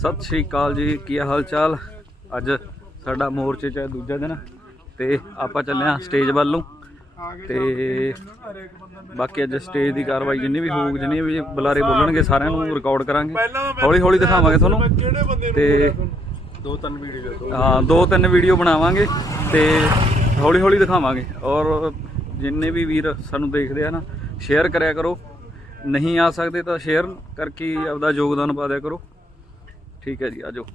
ਸਤਿ ਸ਼੍ਰੀ ਅਕਾਲ ਜੀ ਕੀ ਹਾਲ ਚਾਲ ਅੱਜ ਸਾਡਾ ਮੋਰਚੇ 'ਚ ਹੈ ਦੂਜਾ ਦਿਨ ਤੇ ਆਪਾਂ ਚੱਲੇ ਹਾਂ ਸਟੇਜ ਵੱਲ ਨੂੰ ਤੇ ਬਾਕੀ ਅੱਜ ਸਟੇਜ ਦੀ ਕਾਰਵਾਈ ਜਿੰਨੀ ਵੀ ਹੋਊਗੀ ਜਿੰਨੀ ਵੀ ਬੁਲਾਰੇ ਬੋਲਣਗੇ ਸਾਰਿਆਂ ਨੂੰ ਰਿਕਾਰਡ ਕਰਾਂਗੇ। ਹੌਲੀ ਹੌਲੀ ਦਿਖਾਵਾਂਗੇ ਤੁਹਾਨੂੰ ਤੇ ਦੋ ਤਿੰਨ ਵੀਡੀਓ ਹਾਂ ਦੋ ਤਿੰਨ ਵੀਡੀਓ ਬਣਾਵਾਂਗੇ ਤੇ ਹੌਲੀ ਹੌਲੀ ਦਿਖਾਵਾਂਗੇ। ਔਰ ਜਿੰਨੇ ਵੀ ਵੀਰ ਸਾਨੂੰ ਦੇਖਦੇ ਆ ਨਾ ਸ਼ੇਅਰ ਕਰਿਆ ਕਰੋ। ਨਹੀਂ ਆ ਸਕਦੇ ਤਾਂ ਸ਼ੇਅਰ ਕਰਕੇ ਆਪਦਾ ਯੋਗਦਾਨ ਪਾ ਦਿਆ ਕਰੋ। ਠੀਕ ਹੈ ਜੀ ਆਜੋ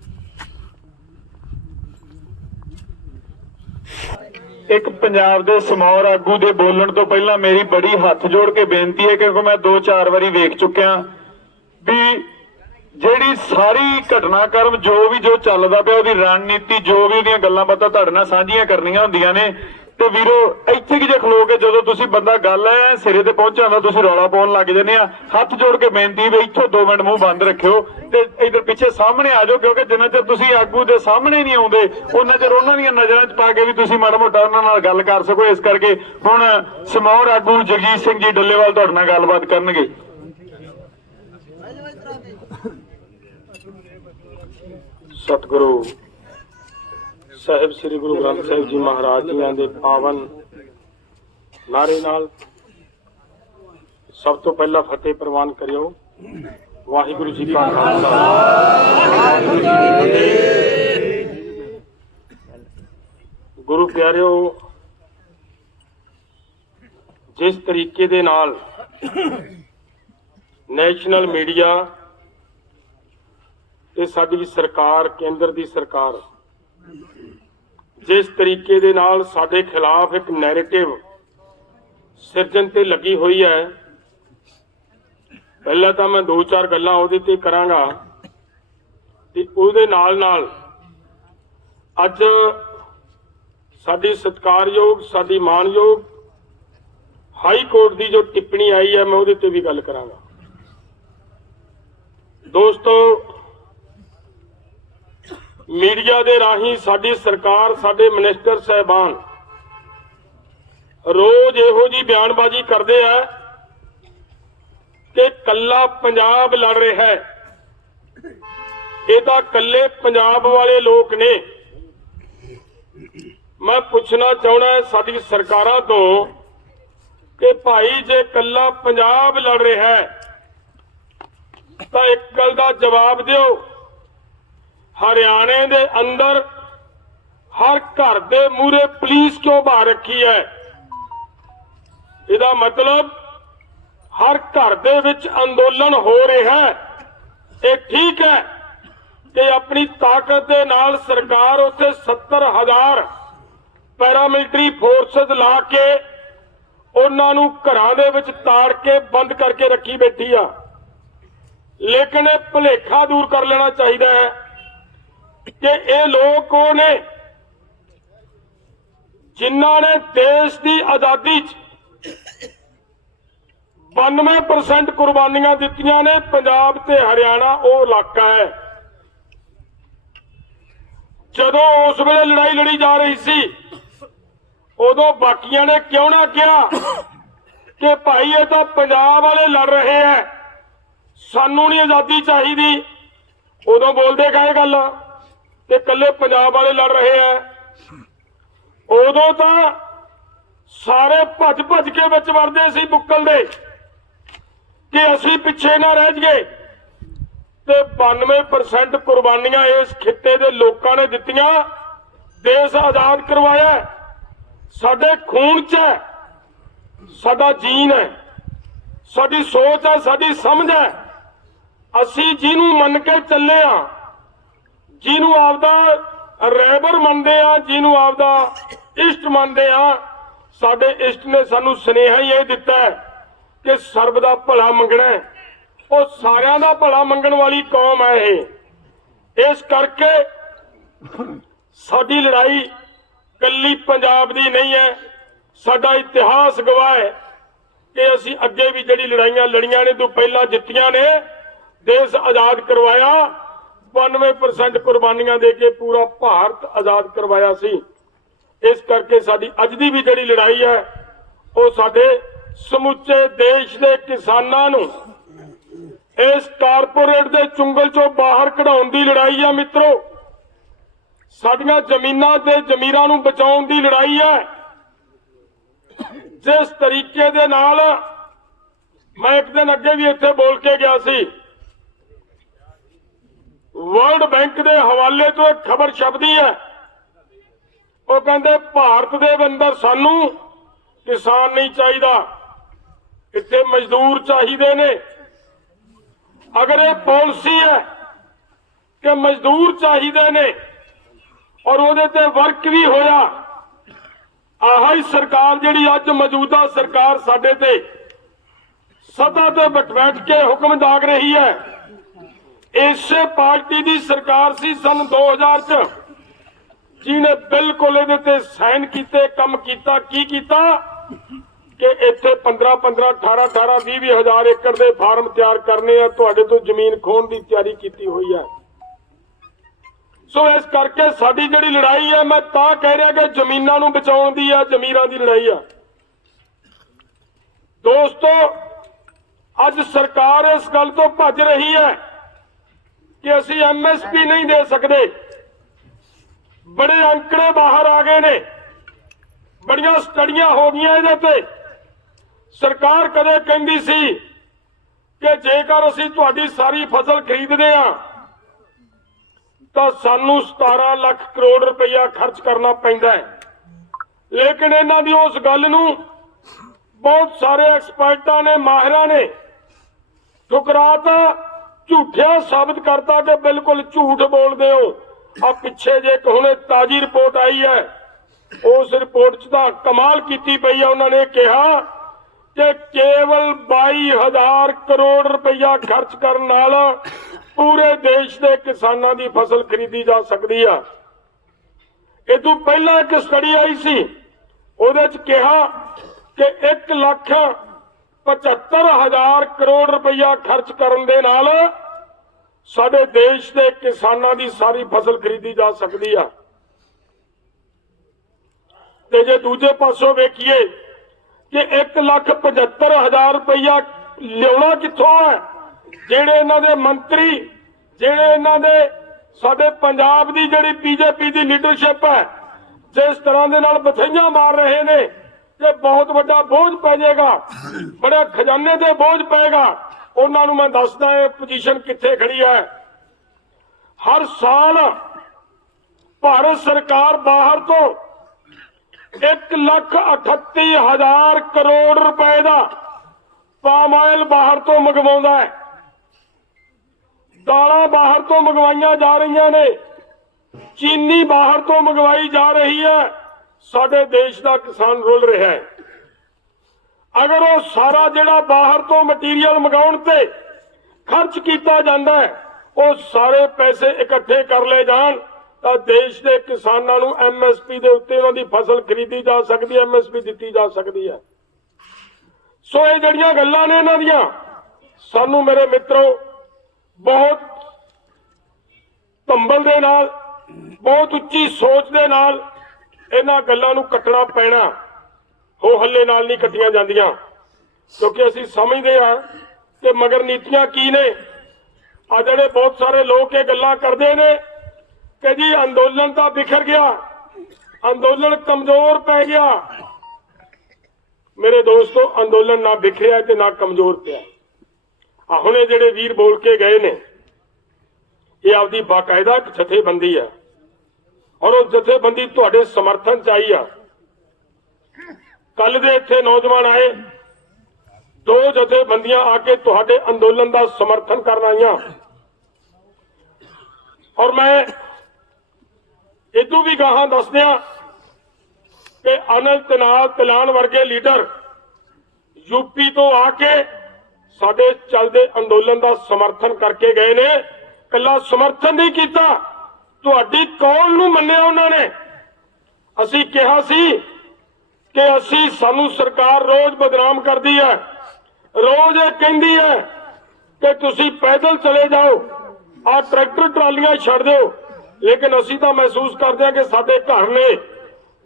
ਇੱਕ ਪੰਜਾਬ ਦੇ ਸਮੌਰ ਆਗੂ ਦੇ ਬੋਲਣ ਤੋਂ ਪਹਿਲਾਂ ਮੇਰੀ ਬੜੀ ਹੱਥ ਜੋੜ ਕੇ ਬੇਨਤੀ ਹੈ, ਕਿਉਂਕਿ ਮੈਂ ਦੋ ਚਾਰ ਵਾਰੀ ਵੇਖ ਚੁੱਕਿਆ ਵੀ ਜਿਹੜੀ ਸਾਰੀ ਘਟਨਾਕ੍ਰਮ ਜੋ ਵੀ ਜੋ ਚੱਲਦਾ ਪਿਆ, ਉਹਦੀ ਰਣਨੀਤੀ ਜੋ ਵੀ ਉਹਦੀਆਂ ਗੱਲਾਂ ਬਾਤਾਂ ਤੁਹਾਡੇ ਨਾਲ ਸਾਂਝੀਆਂ ਕਰਨੀਆਂ ਹੁੰਦੀਆਂ ਨੇ ਤੇ ਵੀਰੋ, ਇੱਥੇ ਕਿ ਜੇ ਖਲੋ ਕੇ ਜਦੋਂ ਤੁਸੀਂ ਬੰਦਾ ਗੱਲ ਐ, ਸਿਰੇ ਤੇ ਪਹੁੰਚਿਆ ਤੁਸੀਂ ਰੌਲਾ ਪਾਉਣ ਲੱਗ ਜਾਂਦੇ ਆ। ਹੱਥ ਜੋੜ ਕੇ ਬੇਨਤੀ ਵੀ ਇੱਥੋਂ 2 ਮਿੰਟ ਮੂੰਹ ਬੰਦ ਰੱਖਿਓ ਤੇ ਇਧਰ ਪਿੱਛੇ ਸਾਹਮਣੇ ਆ ਜਾਓ, ਕਿਉਂਕਿ ਜਿੰਨਾ ਚਿਰ ਤੁਸੀਂ ਆਗੂ ਦੇ ਸਾਹਮਣੇ ਨਹੀਂ ਆਉਂਦੇ ਉਹਨਾਂ ਚਿਰ ਉਹਨਾਂ ਦੀਆਂ ਨਜ਼ਰਾਂ 'ਚ ਪਾ ਕੇ ਵੀ ਤੁਸੀਂ ਮਾੜਾ ਮੋਟਾ ਉਹਨਾਂ ਨਾਲ ਗੱਲ ਕਰ ਸਕੋ। ਇਸ ਕਰਕੇ ਹੁਣ ਸਮੌਰ ਆਗੂ ਜਗਜੀਤ ਸਿੰਘ ਜੀ ਡੱਲੇਵਾਲ ਤੁਹਾਡੇ ਨਾਲ ਗੱਲਬਾਤ ਕਰਨਗੇ। ਸਤਿਗੁਰੂ। ਸਾਹਿਬ ਸ੍ਰੀ ਗੁਰੂ ਗ੍ਰੰਥ ਸਾਹਿਬ ਜੀ ਮਹਾਰਾਜ ਜੀਆਂ ਦੇ ਪਾਵਨ ਨਾਰੇ ਨਾਲ ਸਭ ਤੋਂ ਪਹਿਲਾਂ ਫਤਿਹ ਪ੍ਰਵਾਨ ਕਰਿਓ। ਵਾਹਿਗੁਰੂ ਜੀ ਕਾ ਖਾਲਸਾ। ਵਾਹਿਗੁਰੂ ਜੀ ਕੀ ਫਤਿਹ ਗੁਰੂ ਪਿਆਰਿਓ, ਜਿਸ ਤਰੀਕੇ ਦੇ ਨਾਲ ਨੈਸ਼ਨਲ ਮੀਡੀਆ ਤੇ ਸਾਡੀ ਸਰਕਾਰ, ਕੇਂਦਰ ਦੀ ਸਰਕਾਰ ਜਿਸ ਤਰੀਕੇ ਦੇ ਨਾਲ ਸਾਡੇ ਖਿਲਾਫ ਇੱਕ ਨੈਰੇਟਿਵ ਸਿਰਜਣ ਤੇ ਲੱਗੀ ਹੋਈ ਹੈ। ਪਹਿਲਾਂ ਤਾਂ ਮੈਂ ਦੋ ਚਾਰ ਗੱਲਾਂ ਉਹਦੇ ਤੇ ਕਰਾਂਗਾ ਤੇ ਉਹਦੇ ਨਾਲ ਨਾਲ ਅੱਜ ਸਾਡੀ ਸਤਿਕਾਰਯੋਗ, ਸਾਡੀ ਮਾਨਯੋਗ ਹਾਈ ਕੋਰਟ ਦੀ ਜੋ ਟਿੱਪਣੀ ਆਈ ਹੈ, ਮੈਂ ਉਹਦੇ ਤੇ ਵੀ ਗੱਲ ਕਰਾਂਗਾ। ਦੋਸਤੋ ਮੀਡੀਆ ਦੇ ਰਾਹੀਂ ਸਾਡੀ ਸਰਕਾਰ, ਸਾਡੇ ਮਿਨਿਸਟਰ ਸਹਿਬਾਨ ਰੋਜ਼ ਇਹੋ ਜੀ ਬਿਆਨਬਾਜ਼ੀ ਕਰਦੇ ਆ ਕਿ ਕੱਲਾ ਪੰਜਾਬ ਲੜ ਰਿਹਾ ਹੈ। ਇਹ ਤਾਂ ਕੱਲੇ ਪੰਜਾਬ ਵਾਲੇ ਲੋਕ ਨੇ। ਮੈਂ ਪੁੱਛਣਾ ਚਾਹਣਾ ਸਾਡੀ ਸਰਕਾਰਾਂ ਤੋਂ ਕਿ ਭਾਈ ਜੇ ਕੱਲਾ ਪੰਜਾਬ ਲੜ ਰਿਹਾ ਹੈ, ਤਾਂ ਇੱਕ ਗੱਲ ਦਾ ਜਵਾਬ ਦਿਓ। ਹਰਿਆਣੇ ਦੇ ਅੰਦਰ ਹਰ ਘਰ ਦੇ ਮੂਹਰੇ ਪੁਲਿਸ ਕਿਉਂ ਬਾਹਰ ਰੱਖੀ ਹੈ? ਇਹਦਾ ਮਤਲਬ ਹਰ ਘਰ ਦੇ ਵਿੱਚ ਅੰਦੋਲਨ ਹੋ ਰਿਹਾ ਹੈ। ਇਹ ਠੀਕ ਹੈ ਕਿ ਆਪਣੀ ਤਾਕਤ ਦੇ ਨਾਲ ਸਰਕਾਰ ਉੱਥੇ 70000 ਪੈਰਾਮਿਲਟਰੀ ਫੋਰਸਸ ਲਾ ਕੇ ਉਹਨਾਂ ਨੂੰ ਘਰਾਂ ਦੇ ਵਿੱਚ ਤਾੜ ਕੇ ਬੰਦ ਕਰਕੇ ਰੱਖੀ ਬੈਠੀ ਆ। ਲੇਕਿਨ ਇਹ ਭੁਲੇਖਾ ਦੂਰ ਕਰ ਲੈਣਾ ਚਾਹੀਦਾ ਹੈ। ਕਿ ਇਹ ਲੋਕ ਉਹ ਨੇ? ਜਿਨ੍ਹਾਂ ਨੇ ਦੇਸ਼ ਦੀ ਆਜ਼ਾਦੀ 'ਚ 92% ਕੁਰਬਾਨੀਆਂ ਦਿੱਤੀਆਂ ਨੇ, ਪੰਜਾਬ ਤੇ ਹਰਿਆਣਾ, ਉਹ ਇਲਾਕਾ ਹੈ। ਜਦੋਂ ਉਸ ਵੇਲੇ ਲੜਾਈ ਲੜੀ ਜਾ ਰਹੀ ਸੀ, ਉਦੋਂ ਬਾਕੀਆਂ ਨੇ ਕਿਉਂ ਨਾ ਕਿਹਾ ਕਿ ਭਾਈ, ਇਹ ਤਾਂ ਪੰਜਾਬ ਵਾਲੇ ਲੜ ਰਹੇ ਐ ਸਾਨੂੰ ਨਹੀਂ ਆਜ਼ਾਦੀ ਚਾਹੀਦੀ। ਉਦੋਂ ਬੋਲਦੇ ਕਹੇ ਗੱਲ। ਕਿ ਕੱਲੇ ਪੰਜਾਬ ਵਾਲੇ ਲੜ ਰਹੇ ਐ। ਉਦੋਂ ਤਾਂ ਸਾਰੇ ਭੱਜ ਭੱਜ ਕੇ ਵਿੱਚ ਵੜਦੇ ਸੀ ਬੁੱਕਲ ਦੇ ਕਿ ਅਸੀਂ ਪਿੱਛੇ ਨਾ ਰਹਿ ਜਾਈਏ ਤੇ 92% ਕੁਰਬਾਨੀਆਂ ਇਸ ਖਿੱਤੇ ਦੇ ਲੋਕਾਂ ਨੇ ਦਿੱਤੀਆਂ। ਦੇਸ਼ ਆਜ਼ਾਦ ਕਰਵਾਇਆ। ਸਾਡੇ ਖੂਨ 'ਚ ਹੈ ਸਾਡਾ ਜੀਨ ਹੈ ਸਾਡੀ ਸੋਚ ਹੈ ਸਾਡੀ ਸਮਝ ਹੈ ਅਸੀਂ ਜਿਹਨੂੰ ਮੰਨ ਕੇ ਚੱਲੇ ਆ ਜਿਹਨੂੰ ਆਪਦਾ ਰੈਬਰ ਮੰਨਦੇ ਆ, ਜਿਹਨੂੰ ਆਪਦਾ ਇਸ਼ਟ ਮੰਨਦੇ ਆ, ਸਾਡੇ ਇਸ਼ਟ ਨੇ ਸਾਨੂੰ ਸੁਨੇਹਾ ਹੀ ਇਹ ਦਿੱਤਾ ਕਿ ਸਰਬ ਦਾ ਭਲਾ ਮੰਗਣਾ ਉਹ ਸਾਰਿਆਂ ਦਾ ਭਲਾ ਮੰਗਣ ਵਾਲੀ ਕੌਮ ਹੈ ਇਹ। ਇਸ ਕਰਕੇ ਸਾਡੀ ਲੜਾਈ ਕੱਲੀ ਪੰਜਾਬ ਦੀ ਨਹੀਂ ਹੈ, ਸਾਡਾ ਇਤਿਹਾਸ ਗਵਾਹ ਹੈ ਕਿ ਅਸੀਂ ਅੱਗੇ ਵੀ ਜਿਹੜੀ ਲੜਾਈਆਂ ਲੜੀਆਂ ਨੇ ਤੋਂ ਪਹਿਲਾਂ ਜਿੱਤੀਆਂ ਨੇ, ਦੇਸ਼ ਆਜ਼ਾਦ ਕਰਵਾਇਆ 92% ਕੁਰਬਾਨੀਆਂ ਦੇ ਕੇ ਪੂਰਾ ਭਾਰਤ ਆਜ਼ਾਦ ਕਰਵਾਇਆ ਸੀ। ਇਸ ਕਰਕੇ ਸਾਡੀ ਅੱਜ ਦੀ ਵੀ ਜਿਹੜੀ ਲੜਾਈ ਹੈ, ਉਹ ਸਾਡੇ ਸਮੁੱਚੇ ਦੇਸ਼ ਦੇ ਕਿਸਾਨਾਂ ਨੂੰ ਇਸ ਕਾਰਪੋਰੇਟ ਦੇ ਚੁੰਗਲ ਚੋਂ ਬਾਹਰ ਕਢਾਉਣ ਦੀ ਲੜਾਈ ਹੈ ਮਿੱਤਰੋ। ਸਾਡੀਆਂ ਜ਼ਮੀਨਾਂ ਤੇ ਜ਼ਮੀਰਾਂ ਨੂੰ ਬਚਾਉਣ ਦੀ ਲੜਾਈ ਹੈ। ਜਿਸ ਤਰੀਕੇ ਦੇ ਨਾਲ ਮੈਂ ਇੱਕ ਦਿਨ ਅੱਗੇ ਵੀ ਇੱਥੇ ਬੋਲ ਕੇ ਗਿਆ ਸੀ ਵਰਲਡ ਬੈਂਕ ਦੇ ਹਵਾਲੇ ਤੋਂ ਇੱਕ ਖਬਰ ਛਪਦੀ ਹੈ। ਉਹ ਕਹਿੰਦੇ, ਭਾਰਤ ਦੇ ਅੰਦਰ ਸਾਨੂੰ ਕਿਸਾਨ ਨਹੀਂ ਚਾਹੀਦਾ। ਇੱਥੇ ਮਜ਼ਦੂਰ ਚਾਹੀਦੇ ਨੇ। ਅਗਰ ਇਹ ਪਾਲਿਸੀ ਹੈ ਕਿ ਮਜ਼ਦੂਰ ਚਾਹੀਦੇ ਨੇ ਔਰ ਉਹਦੇ ਤੇ ਵਰਕ ਵੀ ਹੋਇਆ, ਆਹੀ ਸਰਕਾਰ ਜਿਹੜੀ ਅੱਜ ਮੌਜੂਦਾ ਸਰਕਾਰ ਸਾਡੇ ਤੇ ਸਦਾ ਤੇ ਬੈਠ ਬੈਠ ਕੇ ਹੁਕਮ ਦਾਗ ਰਹੀ ਹੈ। ਇਸੇ ਪਾਰਟੀ ਦੀ ਸਰਕਾਰ ਸੀ ਸਨ 2000 ਚ। ਜਿਹਨੇ ਬਿਲਕੁਲ ਇਹਦੇ ਤੇ ਸਾਈਨ ਕੀਤੇ, ਕੰਮ ਕੀਤਾ, ਕੀ ਕੀਤਾ? ਕਿ ਇੱਥੇ 15 15 18 18 20 20 ਹਜ਼ਾਰ ਏਕੜ ਦੇ ਫਾਰਮ ਤਿਆਰ ਕਰਨੇ ਆ, ਤੁਹਾਡੇ ਤੋਂ ਜ਼ਮੀਨ ਖੋਣ ਦੀ ਤਿਆਰੀ ਕੀਤੀ ਹੋਈ ਹੈ ਸੋ ਇਸ ਕਰਕੇ ਸਾਡੀ ਜਿਹੜੀ ਲੜਾਈ ਹੈ ਮੈਂ ਤਾਂ ਕਹਿ ਰਿਹਾ ਕਿ ਜ਼ਮੀਨਾਂ ਨੂੰ ਬਚਾਉਣ ਦੀ ਆ, ਜ਼ਮੀਰਾਂ ਦੀ ਲੜਾਈ ਆ। ਦੋਸਤੋ, ਅੱਜ ਸਰਕਾਰ ਇਸ ਗੱਲ ਤੋਂ ਭੱਜ ਰਹੀ ਹੈ। ਕਿ ਅਸੀਂ ਐਮਐਸਪੀ ਨਹੀਂ ਦੇ ਸਕਦੇ। ਬੜੇ ਅੰਕੜੇ ਬਾਹਰ ਆ ਗਏ ਨੇ। ਬੜੀਆਂ ਸਟੱਡੀਆਂ ਹੋ ਗਈਆਂ ਇਹਦੇ ਤੇ। ਸਰਕਾਰ ਕਦੇ ਕਹਿੰਦੀ ਸੀ ਕਿ ਜੇਕਰ ਅਸੀਂ ਤੁਹਾਡੀ ਸਾਰੀ ਫਸਲ ਖਰੀਦਦੇ ਆ ਤਾਂ ਸਾਨੂੰ 17 ਲੱਖ ਕਰੋੜ ਰੁਪਇਆ ਖਰਚ ਕਰਨਾ ਪੈਂਦਾ ਹੈ। ਲੇਕਿਨ ਇਹਨਾਂ ਦੀ ਉਸ ਗੱਲ ਨੂੰ ਬਹੁਤ ਸਾਰੇ ਐਕਸਪਰਟਾਂ ਨੇ, ਮਾਹਿਰਾਂ ਨੇ ਠੁਕਰਾਤਾ ਝੂਠਿਆ ਸਾਬਤ ਕਰਤਾ ਕਿ ਬਿਲਕੁਲ ਝੂਠ ਬੋਲਦੇ ਹੋ। ਆ ਪਿੱਛੇ ਜੇ ਇੱਕ ਹੁਣੇ ਤਾਜੀ ਰਿਪੋਰਟ ਆਈ ਹੈ, ਉਸ ਰਿਪੋਰਟ 'ਚ ਤਾਂ ਕਮਾਲ ਕੀਤੀ ਪਈ ਆ, ਉਹਨਾਂ ਨੇ ਕਿਹਾ ਕਿ ਕੇਵਲ 22000 ਕਰੋੜ ਰੁਪਈਆ ਖਰਚ ਕਰਨ ਨਾਲ ਪੂਰੇ ਦੇਸ਼ ਦੇ ਕਿਸਾਨਾਂ ਦੀ ਫਸਲ ਖਰੀਦੀ ਜਾ ਸਕਦੀ ਆ। ਇਹ ਤੋਂ ਪਹਿਲਾਂ ਇੱਕ ਸਟੱਡੀ ਆਈ ਸੀ, ਉਹਦੇ 'ਚ ਕਿਹਾ ਕਿ 1 ਲੱਖ 75000 ਕਰੋੜ ਰੁਪਈਆ ਖਰਚ ਕਰਨ ਦੇ ਨਾਲ ਸਾਡੇ ਦੇਸ਼ ਦੇ ਕਿਸਾਨਾਂ ਦੀ ਸਾਰੀ ਫਸਲ ਖਰੀਦੀ ਜਾ ਸਕਦੀ ਆ। ਤੇ ਜੇ ਦੂਜੇ ਪਾਸੋਂ ਵੇਖੀਏ ਕਿ 1 ਲੱਖ 75000 ਰੁਪਈਆ ਲਿਆਉਣਾ ਕਿੱਥੋਂ ਹੈ ਜਿਹੜੇ ਇਹਨਾਂ ਦੇ ਮੰਤਰੀ, ਜਿਹੜੇ ਇਹਨਾਂ ਦੇ ਸਾਡੇ ਪੰਜਾਬ ਦੀ ਜਿਹੜੀ ਬੀਜੇਪੀ ਦੀ ਲੀਡਰਸ਼ਿਪ ਹੈ, ਜਿਸ ਤਰ੍ਹਾਂ ਦੇ ਨਾਲ ਬਥਈਆਂ ਮਾਰ ਰਹੇ ਨੇ ਕਿ ਬਹੁਤ ਵੱਡਾ ਬੋਝ ਪੈ ਜਾਏਗਾ। ਬੜੇ ਖਜ਼ਾਨੇ ਤੇ ਬੋਝ ਪਏਗਾ। ਉਹਨਾਂ ਨੂੰ ਮੈਂ ਦੱਸਦਾ ਇਹ ਪੋਜੀਸ਼ਨ ਕਿੱਥੇ ਖੜੀ ਹੈ। ਹਰ ਸਾਲ ਭਾਰਤ ਸਰਕਾਰ ਬਾਹਰ ਤੋਂ 1 ਲੱਖ 38 ਹਜ਼ਾਰ ਕਰੋੜ ਰੁਪਏ ਦਾ ਪਾਮ ਆਇਲ ਬਾਹਰ ਤੋਂ ਮੰਗਵਾਉਂਦਾ ਹੈ। ਦਾਲਾਂ ਬਾਹਰ ਤੋਂ ਮੰਗਵਾਈਆਂ ਜਾ ਰਹੀਆਂ ਨੇ। ਚੀਨੀ ਬਾਹਰ ਤੋਂ ਮੰਗਵਾਈ ਜਾ ਰਹੀ ਹੈ। ਸਾਡੇ ਦੇਸ਼ ਦਾ ਕਿਸਾਨ ਰੁਲ ਰਿਹਾ ਹੈ। ਅਗਰ ਉਹ ਸਾਰਾ ਜਿਹੜਾ ਬਾਹਰ ਤੋਂ ਮਟੀਰੀਅਲ ਮੰਗਾਉਣ ਤੇ ਖਰਚ ਕੀਤਾ ਜਾਂਦਾ ਹੈ, ਉਹ ਸਾਰੇ ਪੈਸੇ ਇਕੱਠੇ ਕਰ ਲਏ ਜਾਣ, ਤਾਂ ਦੇਸ਼ ਦੇ ਕਿਸਾਨਾਂ ਨੂੰ ਐਮਐਸਪੀ ਦੇ ਉੱਤੇ ਉਹਨਾਂ ਦੀ ਫਸਲ ਖਰੀਦੀ ਜਾ ਸਕਦੀ ਹੈ ਐਮਐਸਪੀ ਦਿੱਤੀ ਜਾ ਸਕਦੀ ਹੈ। ਸੋ ਇਹ ਜਿਹੜੀਆਂ ਗੱਲਾਂ ਨੇ ਇਹਨਾਂ ਦੀਆਂ, ਸਾਨੂੰ ਮੇਰੇ ਮਿੱਤਰੋ, ਬਹੁਤ ਧੰਬਲ ਦੇ ਨਾਲ, ਬਹੁਤ ਉੱਚੀ ਸੋਚ ਦੇ ਨਾਲ ਇਹਨਾਂ ਗੱਲਾਂ ਨੂੰ ਕੱਟਣਾ ਪੈਣਾ ਹੋ ਹੱਲੇ ਨਾਲ ਨਹੀਂ ਕੱਟੀਆਂ ਜਾਂਦੀਆਂ। ਕਿਉਂਕਿ ਅਸੀਂ ਸਮਝਦੇ ਹਾਂ ਕਿ ਮਗਰ ਨੀਤੀਆਂ ਕੀ ਨੇ। ਆ ਜਿਹੜੇ ਬਹੁਤ ਸਾਰੇ ਲੋਕ ਇਹ ਗੱਲਾਂ ਕਰਦੇ ਨੇ ਕਿ ਜੀ ਅੰਦੋਲਨ ਤਾਂ ਵਿਖਰ ਗਿਆ, ਅੰਦੋਲਨ ਕਮਜ਼ੋਰ ਪੈ ਗਿਆ। ਮੇਰੇ ਦੋਸਤੋ, ਅੰਦੋਲਨ ਨਾ ਵਿਖਰਿਆ ਤੇ ਨਾ ਕਮਜ਼ੋਰ ਪਿਆ। ਆ ਹੁਣੇ ਜਿਹੜੇ ਵੀਰ ਬੋਲ ਕੇ ਗਏ ਨੇ, ਇਹ ਆਪਦੀ ਬਾਕਾਇਦਾ ਜਥੇਬੰਦੀ ਆ। ਔਰ ਉਹ ਜਥੇਬੰਦੀ ਤੁਹਾਡੇ ਸਮਰਥਨ ਚ ਆਈ ਆ। ਕੱਲ ਦੇ ਇੱਥੇ ਨੌਜਵਾਨ ਆਏ। ਦੋ ਜਥੇਬੰਦੀਆਂ ਆ ਕੇ ਤੁਹਾਡੇ ਅੰਦੋਲਨ ਦਾ ਸਮਰਥਨ ਕਰਨ ਆਈਆਂ। ਔਰ ਮੈਂ ਇਦੋਂ ਵੀ ਗਾਹਾਂ ਦੱਸਦਿਆਂ ਕਿ ਅਨਲ ਤਨਾਲ ਤਲਾਨ ਵਰਗੇ ਲੀਡਰ ਯੂਪੀ ਤੋਂ ਆ ਕੇ ਸਾਡੇ ਚੱਲਦੇ ਅੰਦੋਲਨ ਦਾ ਸਮਰਥਨ ਕਰਕੇ ਗਏ ਨੇ। ਕੱਲਾ ਸਮਰਥਨ ਨਹੀਂ ਕੀਤਾ। ਤੁਹਾਡੀ ਕੌਲ ਨੂੰ ਮੰਨਿਆ ਉਹਨਾਂ ਨੇ। ਅਸੀਂ ਕਿਹਾ ਸੀ ਕਿ ਅਸੀਂ ਸਾਨੂੰ ਸਰਕਾਰ ਰੋਜ਼ ਬਦਨਾਮ ਕਰਦੀ ਹੈ। ਰੋਜ਼ ਇਹ ਕਹਿੰਦੀ ਹੈ ਕਿ ਤੁਸੀਂ ਪੈਦਲ ਚਲੇ ਜਾਓ ਆ ਟਰੈਕਟਰ ਟਰਾਲੀਆਂ ਛੱਡ ਦਿਓ। ਲੇਕਿਨ ਅਸੀਂ ਤਾਂ ਮਹਿਸੂਸ ਕਰਦੇ ਹਾਂ ਕਿ ਸਾਡੇ ਘਰ ਨੇ,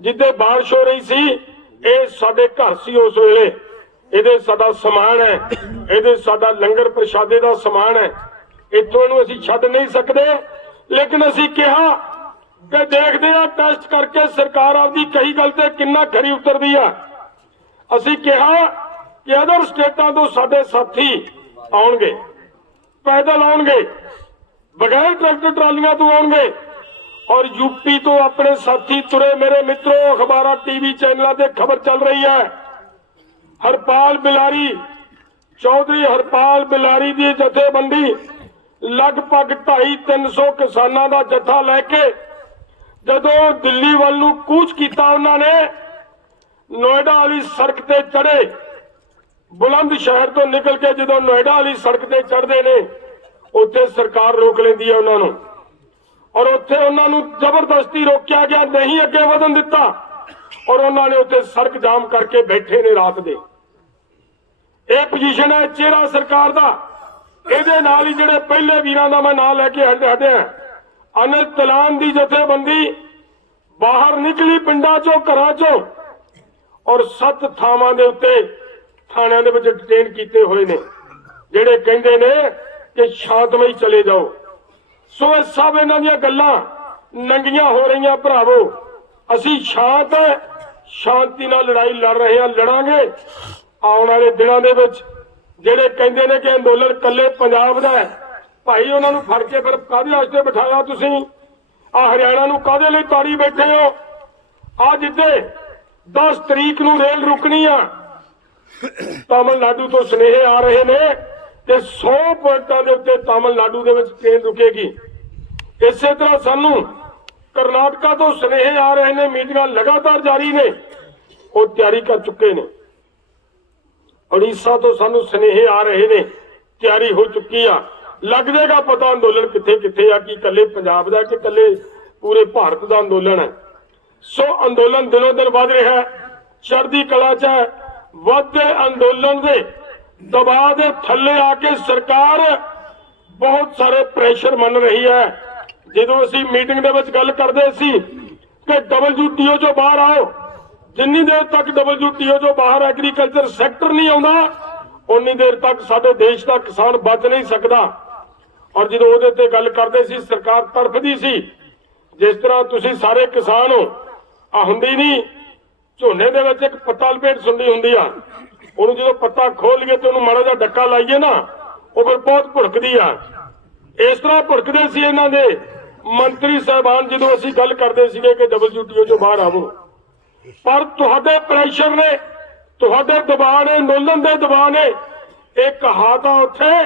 ਜਿੱਦੇ ਬਾਰਿਸ਼ ਹੋ ਰਹੀ ਸੀ, ਇਹ ਸਾਡੇ ਘਰ ਸੀ ਉਸ ਵੇਲੇ। ਇਹਦੇ ਸਾਡਾ ਸਮਾਨ ਹੈ, ਇਹਦੇ ਸਾਡਾ ਲੰਗਰ ਪ੍ਰਸ਼ਾਦੇ ਦਾ ਸਮਾਨ ਹੈ। ਇੱਥੋਂ ਇਹਨੂੰ ਅਸੀਂ ਛੱਡ ਨਹੀਂ ਸਕਦੇ। ਲੇਕਿਨ ਅਸੀਂ ਕਿਹਾ ਕਿ ਦੇਖਦੇ ਆ ਟੈਸਟ ਕਰਕੇ ਸਰਕਾਰ ਆਪਦੀ ਕਹੀ ਗੱਲ ਤੇ ਕਿੰਨਾ ਖਰੀ ਉਤਰਦੀ ਆ। ਅਸੀਂ ਕਿਹਾ ਕਿ ਅਦਰ ਸਟੇਟਾਂ ਤੋਂ ਸਾਡੇ ਸਾਥੀ ਆਉਣਗੇ, ਪੈਦਲ ਆਉਣਗੇ, ਬਗੈਰ ਟਰੈਕਟਰ ਟਰਾਲੀਆਂ ਤੋਂ ਆਉਣਗੇ ਔਰ ਯੂਪੀ ਤੋਂ ਆਪਣੇ ਸਾਥੀ ਤੁਰੇ। ਮੇਰੇ ਮਿੱਤਰੋ, ਅਖਬਾਰਾਂ ਟੀਵੀ ਚੈਨਲਾਂ ਤੇ ਖਬਰ ਚੱਲ ਰਹੀ ਹੈ। ਹਰਪਾਲ ਬਿਲਾਰੀ, ਚੌਧਰੀ ਹਰਪਾਲ ਬਿਲਾਰੀ ਦੀ ਜਥੇਬੰਦੀ ਲਗਭਗ 2.5-300 ਕਿਸਾਨਾਂ ਦਾ ਜਥਾ ਲੈ ਕੇ ਜਦੋਂ ਦਿੱਲੀ ਵੱਲ ਨੂੰ ਕੂਚ ਕੀਤਾ ਉਹਨਾਂ ਨੇ, ਨੋਇਡਾ ਵਾਲੀ ਸੜਕ ਤੇ ਚੜੇ ਬੁਲੰਦ ਸ਼ਹਿਰ ਤੋਂ ਨਿਕਲ ਕੇ ਜਦੋਂ ਨੋਇਡਾ ਵਾਲੀ ਸੜਕ ਤੇ ਚੜਦੇ ਨੇ, ਉੱਥੇ ਸਰਕਾਰ ਰੋਕ ਲੈਂਦੀ ਹੈ ਉਹਨਾਂ ਨੂੰ। ਔਰ ਉੱਥੇ ਉਹਨਾਂ ਨੂੰ ਜ਼ਬਰਦਸਤੀ ਰੋਕਿਆ ਗਿਆ, ਨਹੀਂ ਅੱਗੇ ਵਧਣ ਦਿੱਤਾ। ਔਰ ਉਹਨਾਂ ਨੇ ਉੱਥੇ ਸੜਕ ਜਾਮ ਕਰਕੇ ਬੈਠੇ ਨੇ ਰਾਤ ਦੇ। ਇਹ ਪੋਜੀਸ਼ਨ ਹੈ ਚਿਹਰਾ ਸਰਕਾਰ ਦਾ। ਇਹਦੇ ਨਾਲ ਹੀ ਜਿਹੜੇ ਪਹਿਲੇ ਵੀਰਾਂ ਦਾ ਮੈਂ ਨਾਂ ਲੈ ਕੇ ਹਟਿਆ ਅਨਿਲ ਤਲਾਨ ਦੀ ਜਥੇਬੰਦੀ ਬਾਹਰ ਨਿਕਲੀ ਪਿੰਡਾਂ ਚੋਂ, ਘਰਾਂ ਚੋਂ ਔਰ ਸੱਤ ਥਾਵਾਂ ਦੇ ਉੱਤੇ ਥਾਣਿਆਂ ਦੇ ਵਿੱਚ ਡਿਟੇਨ ਕੀਤੇ ਹੋਏ ਨੇ, ਜਿਹੜੇ ਕਹਿੰਦੇ ਨੇ ਕਿ ਸ਼ਾਂਤਮਈ ਚਲੇ ਜਾਓ। ਸੋ ਇਹ ਸਭ ਇਹਨਾਂ ਦੀਆਂ ਗੱਲਾਂ ਨੰਗੀਆਂ ਹੋ ਰਹੀਆਂ ਭਰਾਵੋ। ਅਸੀਂ ਸ਼ਾਂਤ ਹੈ, ਸ਼ਾਂਤੀ ਨਾਲ ਲੜਾਈ ਲੜ ਰਹੇ ਹਾਂ, ਲੜਾਂਗੇ। ਆਉਣ ਵਾਲੇ ਦਿਨਾਂ ਦੇ ਵਿੱਚ ਜਿਹੜੇ ਕਹਿੰਦੇ ਨੇ ਕਿ ਅੰਦੋਲਨ ਕੱਲੇ ਪੰਜਾਬ ਦਾ ਹੈ, ਭਾਈ ਉਹਨਾਂ ਨੂੰ ਫੜ ਕੇ ਫਿਰ ਕਾਹਦੇ ਵਾਸਤੇ ਬਿਠਾਇਆ ਤੁਸੀਂ? ਆ ਹਰਿਆਣਾ ਨੂੰ ਕਾਹਦੇ ਲਈ ਤਾੜੀ ਬੈਠੇ ਹੋ? ਆ ਜਿੱਦੇ 10 ਤਰੀਕ ਨੂੰ ਰੇਲ ਰੁਕਣੀ ਆ, ਤਾਮਿਲਨਾਡੂ ਤੋਂ ਸੁਨੇਹੇ ਆ ਰਹੇ ਨੇ ਤੇ 100 ਪੁਆਇੰਟਾਂ ਦੇ ਉੱਤੇ ਤਾਮਿਲਨਾਡੂ ਦੇ ਵਿੱਚ ਟ੍ਰੇਨ ਰੁਕੇਗੀ। ਇਸੇ ਤਰ੍ਹਾਂ ਸਾਨੂੰ ਕਰਨਾਟਕਾ ਤੋਂ ਸੁਨੇਹੇ ਆ ਰਹੇ ਨੇ, ਮੀਟਿੰਗਾਂ ਲਗਾਤਾਰ ਜਾਰੀ ਨੇ, ਉਹ ਤਿਆਰੀ ਕਰ ਚੁੱਕੇ ਨੇ। ਉੜੀਸਾ ਤੋਂ ਸਾਨੂੰ ਸੁਨੇਹੇ ਆ ਰਹੇ ਨੇ, ਤਿਆਰੀ ਹੋ ਚੁੱਕੀ ਆ। ਲੱਗ ਜਾਏਗਾ ਪਤਾ ਅੰਦੋਲਨ ਕਿੱਥੇ ਕਿੱਥੇ ਆ, ਕੀ ਇਕੱਲੇ ਪੰਜਾਬ ਦਾ ਕਿ ਇਕੱਲੇ ਪੂਰੇ ਭਾਰਤ ਦਾ ਅੰਦੋਲਨ ਹੈ। ਸੋ ਅੰਦੋਲਨ ਦਿਨੋ ਦਿਨ ਵੱਧ ਰਿਹਾ ਹੈ, ਚੜ੍ਹਦੀ ਕਲਾ ਚ ਹੈ। ਵੱਧਦੇ ਅੰਦੋਲਨ ਦੇ ਦਬਾਅ ਦੇ ਥੱਲੇ ਆ ਕੇ ਸਰਕਾਰ ਬਹੁਤ ਸਾਰੇ ਪ੍ਰੈਸ਼ਰ ਮੰਨ ਰਹੀ ਹੈ। ਜਦੋਂ ਅਸੀਂ ਮੀਟਿੰਗ ਦੇ ਵਿੱਚ ਗੱਲ ਕਰਦੇ ਸੀ ਕਿ WTO ਚੋਂ ਬਾਹਰ ਆਓ ਜਿੰਨੀ ਦੇਰ ਤੱਕ WTO ਜੋ ਬਾਹਰ ਐਗਰੀਕਲਚਰ ਸੈਕਟਰ ਨਹੀਂ ਆਉਂਦਾ ਉਨੀ ਦੇਰ ਤੱਕ ਸਾਡੇ ਦੇਸ਼ ਦਾ ਕਿਸਾਨ ਬਚ ਨਹੀਂ ਸਕਦਾ। ਔਰ ਜਦੋਂ ਉਹਦੇ ਤੇ ਗੱਲ ਕਰਦੇ ਸੀ, ਸਰਕਾਰ ਤਰਫਦੀ ਸੀ, ਜਿਸ ਤਰ੍ਹਾਂ ਤੁਸੀਂ ਸਾਰੇ ਕਿਸਾਨ ਹੋ ਆ ਹੁੰਦੀ ਨਹੀਂ, ਝੋਨੇ ਦੇ ਵਿੱਚ ਇੱਕ ਪੱਤਾ ਲਪੇਟ ਸੁੰਡੀ ਹੁੰਦੀ ਆ। ਉਹਨੂੰ ਜਦੋਂ ਪੱਤਾ ਖੋਲ ਲਈਏ ਤੇ ਉਹਨੂੰ ਮਾੜਾ ਜਿਹਾ ਡੱਕਾ ਲਾਈਏ ਨਾ, ਉਹ ਫਿਰ ਬਹੁਤ ਭੁੜਕਦੀ ਆ। ਇਸ ਤਰ੍ਹਾਂ ਭੁੜਕਦੇ ਸੀ ਇਹਨਾਂ ਦੇ। ਮੰਤਰੀ ਸਾਹਿਬਾਨ ਜਦੋਂ ਅਸੀਂ ਗੱਲ ਕਰਦੇ ਸੀਗੇ ਕਿ WTO ਚੋਂ ਬਾਹਰ ਆਵੋ ਪਰ ਤੁਹਾਡੇ ਪ੍ਰੈਸ਼ਰ ਨੇ, ਤੁਹਾਡੇ ਦਬਾਅ ਨੇ ਅੰਦੋਲਨ ਦੇ ਦਬਾਅ ਨੇ, ਇਹ ਕਹਾਤਾ ਉੱਥੇ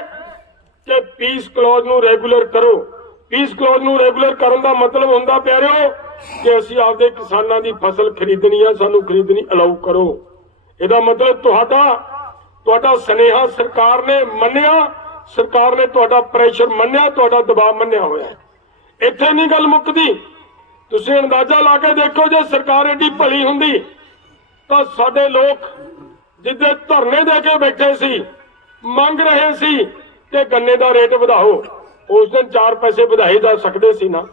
ਕਿ ਪੀਸ ਕਲੌਜ ਨੂੰ ਰੈਗੂਲਰ ਕਰੋ। ਪੀਸ ਕਲੌਜ ਨੂੰ ਰੈਗੂਲਰ ਕਰਨ ਦਾ ਮਤਲਬ ਹੁੰਦਾ ਪਿਆਰਿਓ ਕਿ ਅਸੀਂ ਆਪਦੇ ਕਿਸਾਨਾਂ ਦੀ ਫਸਲ ਖਰੀਦਣੀ ਆ, ਸਾਨੂੰ ਖਰੀਦਣੀ ਅਲਾਉ ਕਰੋ। ਇਹਦਾ ਮਤਲਬ ਤੁਹਾਡਾ ਤੁਹਾਡਾ ਸਨੇਹਾ ਸਰਕਾਰ ਨੇ ਮੰਨਿਆ, ਸਰਕਾਰ ਨੇ ਤੁਹਾਡਾ ਪ੍ਰੈਸ਼ਰ ਮੰਨਿਆ, ਤੁਹਾਡਾ ਦਬਾਅ ਮੰਨਿਆ ਹੋਇਆ। ਇੱਥੇ ਨਹੀਂ ਗੱਲ ਮੁੱਕਦੀ। ਤੁਸੀਂ ਅੰਦਾਜ਼ਾ ਲਾ ਕੇ ਦੇਖੋ ਜੇ ਸਰਕਾਰ ਏਡੀ ਭਲੀ ਹੁੰਦੀ, ਤਾਂ ਸਾਡੇ ਲੋਕ ਜਿੱਦੇ ਧਰਨੇ ਦੇ ਕੇ ਬੈਠੇ ਸੀ, ਮੰਗ ਰਹੇ ਸੀ ਕਿ ਗੰਨੇ ਦਾ ਰੇਟ ਵਧਾਓ, ਉਸ ਦਿਨ 4 ਪੈਸੇ ਵਧਾਏ ਜਾ ਸਕਦੇ ਸੀ ਨਾ।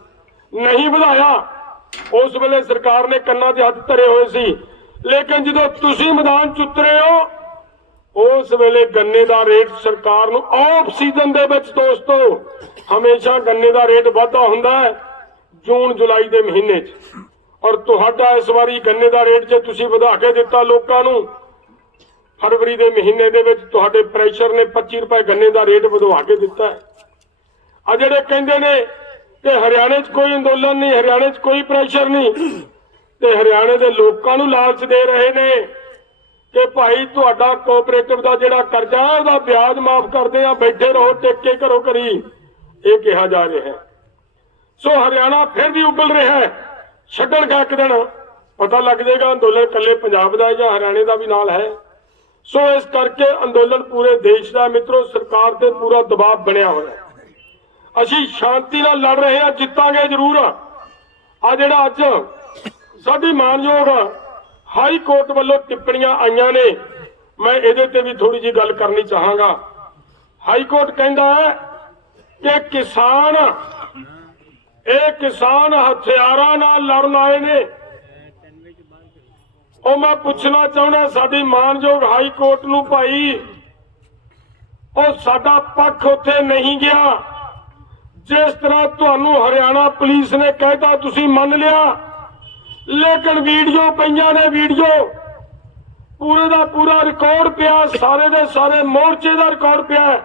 ਨਹੀਂ ਵਧਾਇਆ, ਉਸ ਵੇਲੇ ਸਰਕਾਰ ਨੇ ਕੰਨਾਂ ਦੇ ਹੱਥ ਧਰੇ ਹੋਏ ਸੀ। ਲੇਕਿਨ ਜਦੋਂ ਤੁਸੀਂ ਮੈਦਾਨ 'ਚ ਉਤਰੇ ਹੋ, ਉਸ ਵੇਲੇ ਗੰਨੇ ਦਾ ਰੇਟ ਸਰਕਾਰ ਨੂੰ ਆਫ ਸੀਜ਼ਨ ਦੇ ਵਿੱਚ ਦੋਸਤੋ, ਹਮੇਸ਼ਾ ਗੰਨੇ ਦਾ ਰੇਟ ਵਾਧਾ ਹੁੰਦਾ ਹੈ। ਜੂਨ, ਜੁਲਾਈ ਦੇ ਮਹੀਨੇ 'ਚ। ਔਰ ਤੁਹਾਡਾ ਇਸ ਵਾਰੀ ਗੰਨੇ ਦਾ ਰੇਟ ਜੇ ਤੁਸੀਂ ਵਧਾ ਕੇ ਦਿੱਤਾ ਲੋਕਾਂ ਨੂੰ, ਫਰਵਰੀ ਦੇ ਮਹੀਨੇ ਦੇ ਵਿੱਚ ਤੁਹਾਡੇ ਪ੍ਰੈਸ਼ਰ ਨੇ 25 ਰੁਪਏ ਗੰਨੇ ਦਾ ਰੇਟ ਵਧਵਾ ਕੇ ਦਿੱਤਾ ਹੈ। ਆ ਜਿਹੜੇ ਕਹਿੰਦੇ ਨੇ ਕਿ ਹਰਿਆਣੇ 'ਚ ਕੋਈ ਅੰਦੋਲਨ ਨਹੀਂ, ਹਰਿਆਣੇ 'ਚ ਕੋਈ ਪ੍ਰੈਸ਼ਰ ਨਹੀਂ, ਤੇ ਹਰਿਆਣੇ ਦੇ ਲੋਕਾਂ ਨੂੰ ਲਾਲਚ ਦੇ ਰਹੇ ਨੇ ਕਿ ਭਾਈ ਤੁਹਾਡਾ ਕੋਆਪਰੇਟਿਵ ਦਾ ਜਿਹੜਾ ਕਰਜ਼ਾ ਉਹਦਾ ਵਿਆਜ ਮਾਫ ਕਰਦੇ ਆ, ਬੈਠੇ ਰਹੋ, ਟੇਕੇ ਘਰੋ ਕਰੀ ਇਹ ਕਿਹਾ ਜਾ ਰਿਹਾ ਹੈ। ਸੋ ਹਰਿਆਣਾ ਫਿਰ ਵੀ ਉਬਲ ਰਿਹਾ ਹੈ। ਛੱਡਣਗਾ ਇੱਕ ਦਿਨ। ਪਤਾ ਲੱਗ ਜਾਏਗਾ ਅੰਦੋਲਨ ਇਕੱਲੇ ਪੰਜਾਬ ਦਾ ਜਾਂ ਹਰਿਆਣੇ ਦਾ ਵੀ ਨਾਲ ਹੈ। ਸੋ ਇਸ ਕਰਕੇ ਅੰਦੋਲਨ ਪੂਰੇ ਦੇਸ਼ ਦਾ ਮਿੱਤਰੋ, ਸਰਕਾਰ ਤੇ ਪੂਰਾ ਦਬਾਅ ਬਣਿਆ ਹੋਇਆ ਅਸੀਂ ਸ਼ਾਂਤੀ ਨਾਲ ਲੜ ਰਹੇ ਹਾਂ, ਜਿੱਤਾਂਗੇ ਜ਼ਰੂਰ। ਆ ਜਿਹੜਾ ਅੱਜ ਸਾਡੀ ਮਾਨਯੋਗ ਹਾਈ ਕੋਰਟ ਵੱਲੋਂ ਟਿੱਪਣੀਆਂ ਆਈਆਂ ਨੇ, ਮੈਂ ਇਹਦੇ ਤੇ ਵੀ ਥੋੜੀ ਜੀ ਗੱਲ ਕਰਨੀ ਚਾਹਾਂਗਾ। ਹਾਈ ਕੋਰਟ ਕਹਿੰਦਾ ਹੈ ਕਿ ਕਿਸਾਨ ਇਹ ਕਿਸਾਨ ਹਥਿਆਰਾਂ ਨਾਲ ਲੜਨ ਆਏ ਨੇ। ਉਹ ਮੈਂ ਪੁੱਛਣਾ ਚਾਹੁੰਦਾ, ਸਾਡੀ ਮਾਨਯੋਗ ਹਾਈ ਕੋਰਟ ਨੂੰ ਭਾਈ, ਉਹ ਸਾਡਾ ਪੱਖ ਉੱਥੇ ਨਹੀਂ ਗਿਆ। ਜਿਸ ਤਰ੍ਹਾਂ ਤੁਹਾਨੂੰ ਹਰਿਆਣਾ ਪੁਲਿਸ ਨੇ ਕਹਿਤਾ, ਤੁਸੀਂ ਮੰਨ ਲਿਆ। ਲੇਕਿਨ ਵੀਡੀਓ ਪਈਆਂ ਨੇ, ਵੀਡੀਓ। ਪੂਰੇ ਦਾ ਪੂਰਾ ਰਿਕਾਰਡ ਪਿਆ, ਸਾਰੇ ਦੇ ਸਾਰੇ ਮੋਰਚੇ ਦਾ ਰਿਕਾਰਡ ਪਿਆ।